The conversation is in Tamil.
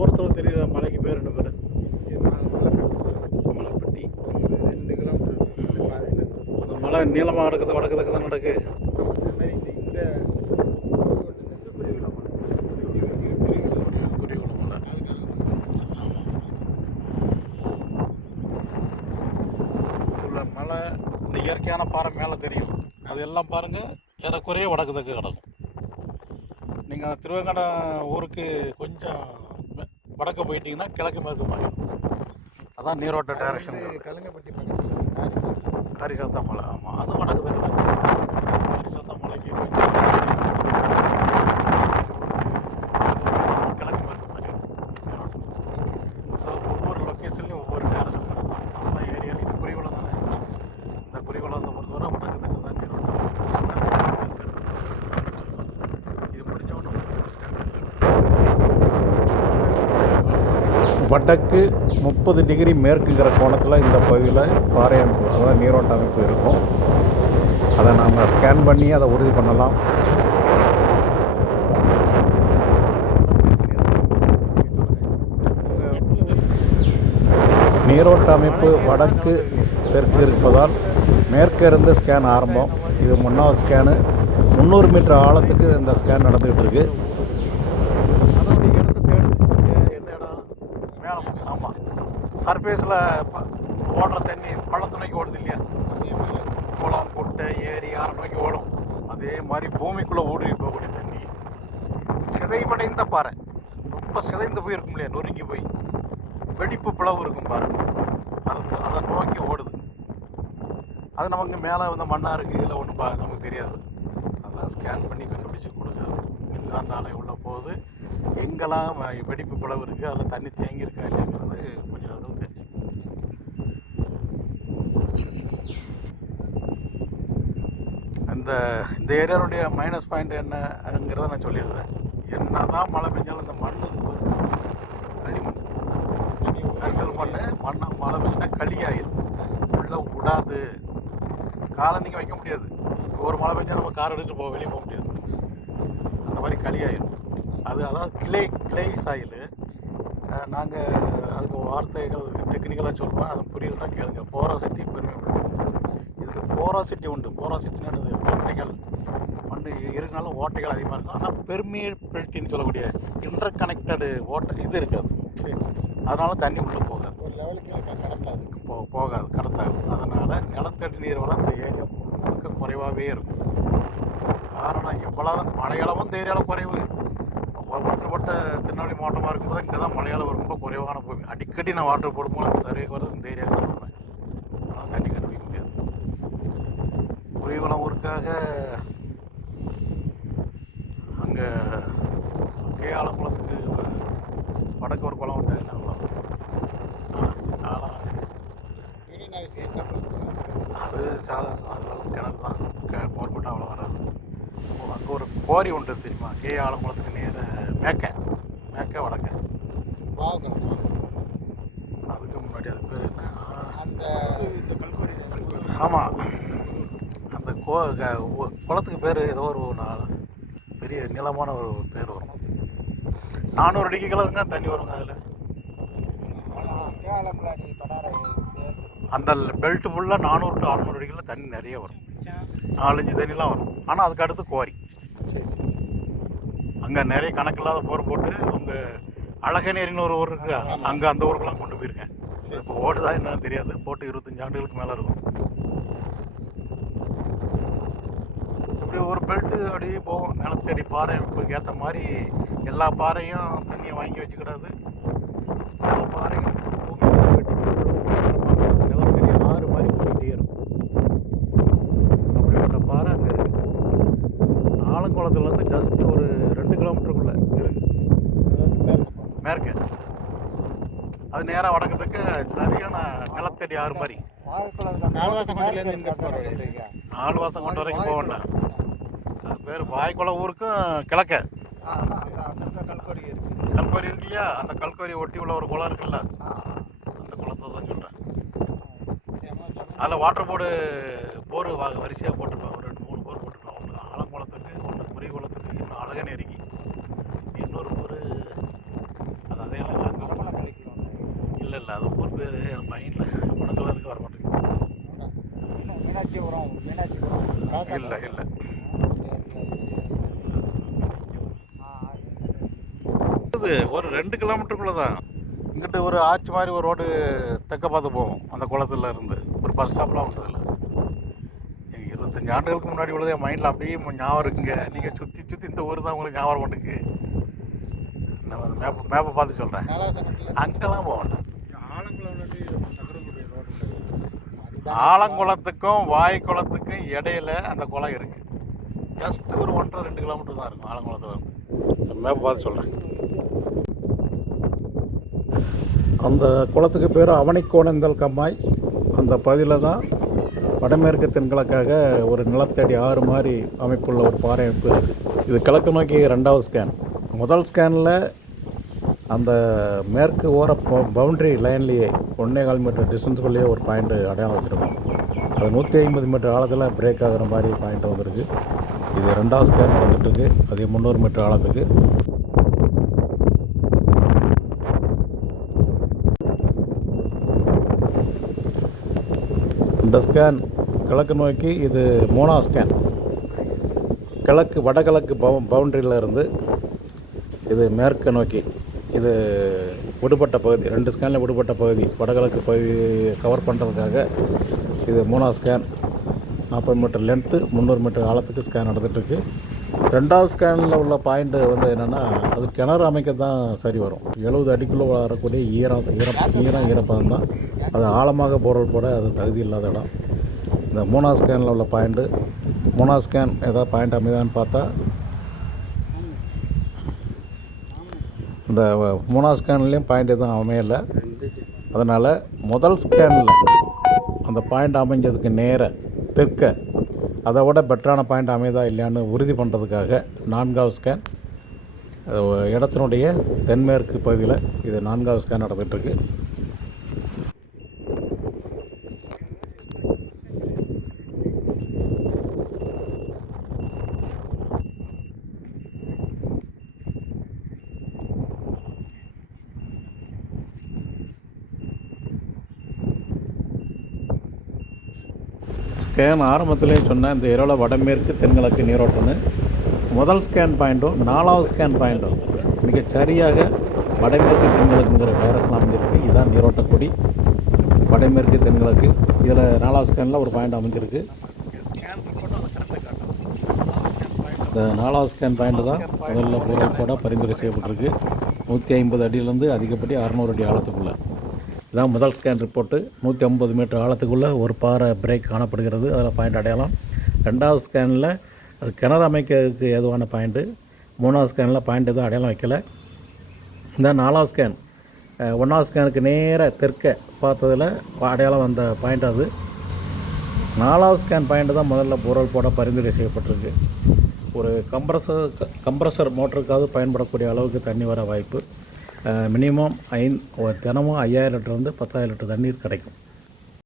தூரத்தில் தெரியுற மலைக்கு பேர் என்ன பேர்? மலைப்பட்டி. 2 கிலோமீட்டர் பாதையில். அந்த மலை நீளமாக இருக்குது, வடக்கு தக்க தான் நடக்கு. இந்த குருவிகுளம் மலை. உள்ள மலை இந்த இயற்கையான பாறை மேலே தெரியும். அது எல்லாம் பாருங்கள், ஏறக்குறைய வடக்கு தக்க கிடக்கும். நீங்கள் திருவேங்கடம் ஊருக்கு கொஞ்சம் வடக்கு போயிட்டீங்கன்னா கிழக்கு மேற்கு மாறிடும். அதான் நீரோட்ட டைரக்ஷன். கலங்கப்பட்டி பக்கத்தில் காரிசாத்தா மலை. ஆமாம், அதுவும் வடக்கு தக்க தான். காரிசாத்தா மலைக்கு கிழக்கு மேற்கு மாறிடும் நீரோட்டம். ஸோ ஒவ்வொரு லொக்கேஷன்லேயும் ஒவ்வொரு டைரக்ஷன் நடக்கும். நம்ம ஏரியா இது குறிகுளம் தானே. இந்த குறிகுளத்தை பொறுத்தவரை வடக்கு தக்க தான் நீரோட்டம். வடக்கு 30 டிகிரி மேற்குங்கிற கோணத்தில் இந்த பகுதியில் பாறை அமைப்பு, அதாவது நீரோட்ட அமைப்பு இருக்கும். அதை நாம் ஸ்கேன் பண்ணி அதை உறுதி பண்ணலாம். நீரோட்ட அமைப்பு வடக்கு தெற்கு இருப்பதால் மேற்கே இருந்து ஸ்கேன் ஆரம்பம். இது 3வது ஸ்கேனு. 300 மீட்டர் ஆழத்துக்கு இந்த ஸ்கேன் நடந்துகிட்டு இருக்குது. ஆமாம், சர்ஃபேஸில் ஓடுற தண்ணி பள்ளத்துணைக்கு ஓடுது இல்லையா? குளம், குட்டை, ஏரி, ஆறு நோக்கி ஓடும். அதே மாதிரி பூமிக்குள்ளே ஊடுருவி போகக்கூடிய தண்ணி சிதைவடைந்த பாறை, ரொம்ப சிதைந்து போயிருக்கும் இல்லையா, நொறுங்கி போய் வெடிப்பு பிளவு இருக்கும் பாரு, அதை நோக்கி ஓடுது. அது நமக்கு மேலே வந்து மண்ணாக இருக்குது, இதில் ஒன்றும் நமக்கு தெரியாது. அதான் ஸ்கேன் பண்ணி கண்டுபிடிச்சி கொடுக்குறது. இதுதான் சாலை உள்ள போகுது, எங்கெல்லாம் வெடிப்பு பிளவு இருக்குது, அதில் தண்ணி தேங்கி இருக்கா இல்லைங்கிறது கொஞ்சம் நேரத்தில் தெரிஞ்சு. இந்த ஏரியாவுடைய மைனஸ் பாயிண்ட் என்னங்கிறத நான் சொல்லியிருந்தேன். என்ன தான் மழை பெஞ்சாலும் இந்த மண் களிமண், கரிசல் மண் மழை பெஞ்சுன்னா களியாயிரும், உள்ளே விடாது. காலை நீங்கள் வைக்க முடியாது. ஒரு மழை பெஞ்சா நம்ம கார் எடுத்துகிட்டு வெளியே போக முடியாது. அந்த மாதிரி களியாயிரும். அதாவது கிளை சாயில். நாங்கள் அதுக்கு வார்த்தைகள் டெக்னிக்கலாக சொல்லுவோம், அது புரியலன்னா கேளுங்க. போராசிட்டி பெருமைப்படுது. இதுக்கு போராசிட்டி உண்டு. போராசிட்டின்னு ஓட்டைகள், மண் இருந்தாலும் ஓட்டைகள் அதிகமாக இருக்கும். ஆனால் பெர்மியபிலிட்டின்னு சொல்லக்கூடிய இன்டர் கனெக்டடு ஓட்டை இது இருக்காது. அதனால தண்ணி உள்ளே போகாது, ஒரு லெவலுக்கு கடத்தாது, கடத்தாது. அதனால் நிலத்தடி நீர் வளம் இந்த ஏரியா முழுக்க குறைவாகவே இருக்கும். காரணம் எவ்வளோ மழையளவும் இந்த ஏரியாவில் குறைவு. ஒன்றுபட்ட திருநெல்வேலி மாவட்டமாக இருக்கும்போது இங்கே தான் மழையால் ரொம்ப குறைவான பூமி. அடிக்கடி நான் வாட்டர் போடும்போது அந்த சர்வேக்கு வரது இந்த ஏரியாவுக்கு தான் வருவேன். அதனால் தண்ணி கண்டுபிடிக்க முடியாது. குறிகுளம் ஊருக்காக அங்கே கேஆலங்குளத்துக்கு வடக்கு ஒரு குளம் உண்டு. என்ன குளம்? அது அதெல்லாம் கிணறு தான், போர் போட்டால் அவ்வளோ வராது. அங்கே ஒரு கோரி உண்டு தெரியுமா? கேஆலங்குளத்துக்கு நேர மேற்க வடக்க. அதுக்கு முன்னாடி அது பேர் என்ன? அந்த கல்கோரி. ஆமாம், அந்த குளத்துக்கு பேர் ஏதோ ஒரு பெரிய நீளமான ஒரு பேர் வரும். 400 அடிக்குள்ள தண்ணி வருங்க. அதில் அந்த பெல்ட் ஃபுல்லாக 400 to 600 அடிக்குள்ள தண்ணி நிறைய வரும். 4-5 தண்ணிலாம் வரும். ஆனால் அதுக்கு அடுத்து கோரி. அங்கே நிறைய கணக்கில்லாத போர் போட்டு அங்கே அழகநேரின்னு ஒரு ஊர் இருக்குது. அங்கே அந்த ஊருக்கெல்லாம் கொண்டு போயிருக்கேன். இப்போ ஓடுதா என்னன்னு தெரியாது. போட்டு 25 ஆண்டுகளுக்கு மேலே இருக்கும். இப்படி ஒரு பெல்ட்டு அப்படியே போகும். நிலத்தடி பாறை அமைப்புக்கு ஏற்ற மாதிரி எல்லா பாறையும் தண்ணியை வாங்கி வச்சுக்கிடாது. சில பாறைகள் நிலத்தடி ஆறு மாதிரி போயிட்டே இருக்கும். அப்படிப்பட்ட பாறை அங்கே இருக்குது. ஆலங்குளத்துலேருந்து ஜஸ்ட் ஒரு 2 கிலோமீட்டருக்குள்ளே இருக்குது மேற்கு. அது நேராக வடக்கத்துக்கு சரியான நிலத்தடி ஆறு மாதிரி. 4 வாசம் கொண்டு வரைக்கும் போக வேண்டாம். அது பேர் வாய்க்குளம் ஊருக்கும் கிழக்க கல்கோரி இருக்கு இல்லையா? அந்த கல்கோரியை ஒட்டி உள்ள ஒரு குளம் இருக்குல்ல, அந்த குளத்தை தான் சொல்கிறேன். அதில் வாட்டர் போர் வரிசையாக போட்டிருப்பாங்க. ஒரு 2-3 போர் போட்டிருப்பாங்க. ஒன்று ஆலங்குளத்துக்கு, ஒன்று குறிகுளத்துக்கு, இன்னும் அழகநேரிக்கு, இன்னொரு போர் அது அதையெல்லாம் இல்லை அது ஊர் பேர் மைண்டில் மனசில் இருக்க வர மாட்டேங்குது. இன்னும் மீனாட்சிபுரம் இல்லை இது ஒரு 2 கிலோமீட்டருக்குள்ளே தான். இங்கிட்ட ஒரு ஆச்சு மாதிரி ஒரு ரோடு தெற்க பார்த்து போகும் அந்த குளத்துல இருந்து. ஒரு பஸ் ஸ்டாப்லாம் வந்ததில்ல. 25 ஆண்டுகளுக்கு முன்னாடி உள்ளது என் மைண்டில் அப்படியே ஞாபகம் இருக்குங்க. நீங்கள் சுற்றி இந்த ஊர் தான் உங்களுக்கு ஞாபகம் பண்ணுக்கு. நான் அந்த மேப்பை பார்த்து சொல்கிறேன். அங்கெல்லாம் போக வேண்டாம். ஆலங்குளத்துக்கும் வாய்க்குளத்துக்கும் இடையில அந்த குளம் இருக்குது. ஜஸ்ட் ஒரு 1.5-2 கிலோமீட்டர் தான் இருக்கும் ஆலங்குளத்தில் இருந்து. மேப்பை பார்த்து சொல்கிறேன். அந்த குளத்துக்கு பேர் அவனிக்கோணந்தல் கம்மாய். அந்த பகுதியில் தான் வடமேற்கு தென்கிழக்காக ஒரு நிலத்தடி ஆறு மாதிரி அமைப்புள்ள ஒரு பாறை அமைப்பு இருக்குது. இது கிழக்கு நோக்கி 2வது ஸ்கேன். முதல் ஸ்கேனில் அந்த மேற்கு ஓர பவுண்ட்ரி லைன்லேயே 1.25 மீட்டர் டிஸ்டன்ஸுக்குள்ளேயே ஒரு பாயிண்ட்டு அடையாளம் வச்சுருக்கோம். அது 150 மீட்டர் ஆழத்தில் பிரேக் ஆகிற மாதிரி பாயிண்ட் வந்துருக்கு. இது 2வது ஸ்கேன் நடந்துகிட்ருக்கு. அது 300 மீட்டர் ஆழத்துக்கு. இந்த ஸ்கேன் கிழக்கு நோக்கி இது 3வது ஸ்கேன். வடகிழக்கு பவுண்ட்ரியில் இருந்து இது மேற்கு நோக்கி இது விடுபட்ட பகுதி. 2 ஸ்கேனில் விடுபட்ட பகுதி வடகிழக்கு பகுதி கவர் பண்ணுறதுக்காக இது 3வது ஸ்கேன். 40 மீட்டர் லென்த்து 300 மீட்டர் ஆழத்துக்கு ஸ்கேன் நடந்துகிட்ருக்கு. 2வது ஸ்கேனில் உள்ள பாயிண்ட்டு வந்து என்னென்னா அது கிணறு அமைக்க தான் சரி வரும். 70 அடிக்குள்ளே வரக்கூடிய ஈரப்பதம் தான். அது ஆழமாக போர்வெல் போட அது தகுதி இல்லாத இடம். இந்த 3வது ஸ்கேனில் உள்ள பாயிண்ட்டு 3வது ஸ்கேன் ஏதாவது பாயிண்ட் அமைதான்னு பார்த்தா இந்த 3வது ஸ்கேன்லேயும் பாயிண்ட் எதுவும் அமையலை. அதனால் முதல் ஸ்கேனில் அந்த பாயிண்ட் அமைஞ்சதுக்கு நேர தெற்க அதை விட பெட்டரான பாயிண்ட் அமைதா இல்லையான்னு உறுதி பண்ணுறதுக்காக 4வது ஸ்கேன் இடத்தினுடைய தென்மேற்கு பகுதியில் இது 4வது ஸ்கேன் நடந்துகிட்ருக்கு. ஸ்கேன் ஆரம்பத்திலே சொன்னேன் இந்த ஏரியாவில் வடமேற்கு தென்கிழக்கு நீரோட்டம்னு. முதல் ஸ்கேன் பாயிண்ட்டும் 4வது ஸ்கேன் பாயிண்ட்டும் மிகச்சரியாக வடமேற்கு தென்கிழக்குங்கிற டைரக்ஷன் அமைஞ்சிருக்கு. இதுதான் நீரோட்டக்கொடி வடமேற்கு தென்கிழக்கு. இதில் 4வது ஸ்கேனில் ஒரு பாயிண்ட் அமைஞ்சிருக்கு. இந்த 4வது ஸ்கேன் பாயிண்ட்டு தான் முதல்ல போட பரிந்துரை செய்யப்பட்டிருக்கு. 150 அடியிலேருந்து அதிகப்படி 600 அடி ஆழத்துக்குள்ளே. இதான் முதல் ஸ்கேன் ரிப்போர்ட்டு. 150 மீட்டர் ஆழத்துக்குள்ளே ஒரு பாறை பிரேக் காணப்படுகிறது. அதில் பாயிண்ட் அடையாளம். 2வது ஸ்கேனில் அது கிணறு அமைக்கிறதுக்கு ஏதுவான பாயிண்ட்டு. 3வது ஸ்கேனில் பாயிண்ட் எதுவும் அடையாளம் வைக்கலை. இந்த 4வது ஸ்கேன் 1வது ஸ்கேனுக்கு நேராக தெற்க பார்த்ததில் அடையாளம் வந்த பாயிண்ட் அது. 4வது ஸ்கேன் பாயிண்ட்டு தான் முதல்ல போர்வெல் போட பரிந்துரை செய்யப்பட்டிருக்கு. ஒரு கம்ப்ரஸர் மோட்டருக்காவது பயன்படக்கூடிய அளவுக்கு தண்ணி வர வாய்ப்பு. மினிமம் தினமும் 5000 லிட்டர்லேருந்து 10,000 லிட்டர் தண்ணீர் கிடைக்கும்.